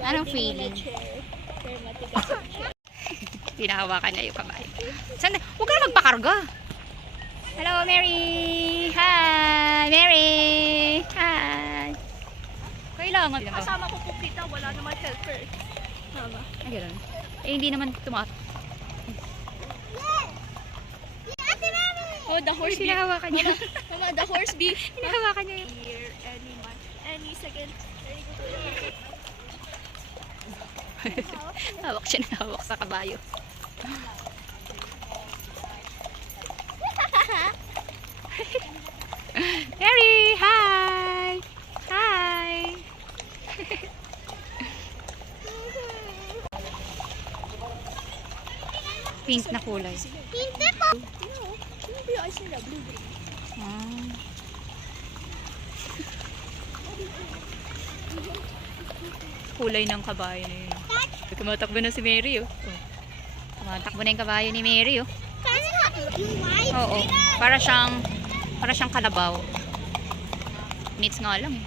Anong feeling? Pero matigas yung chair. Pinahawakan niya yung kabayo. Saan? Huwag ka na magpakarga. Hello, Mary! Hi! Mary! Hi! Kailangan naman. Kasama ko po kita, wala naman helper. Mama. Ay, gano'n. Eh, hindi naman tumakas. Oh, the horse bee. Pinahawakan niya. Mama, the horse bee. Pinahawakan niya yung... Here, any month, any second. Very good. Hawak siya na hawak sa kabayo. Mary! Hi! Hi! Pink na kulay. Hindi po. Ano ba yung eyes nila? Blue. Ah. Kulay ng kabayo na yun. Tumatakbo na si Mary, oh. Tumatakbo na yung kabayo ni Mary, oh. Oo. Para siyang kalabaw. Needs nga lang, eh.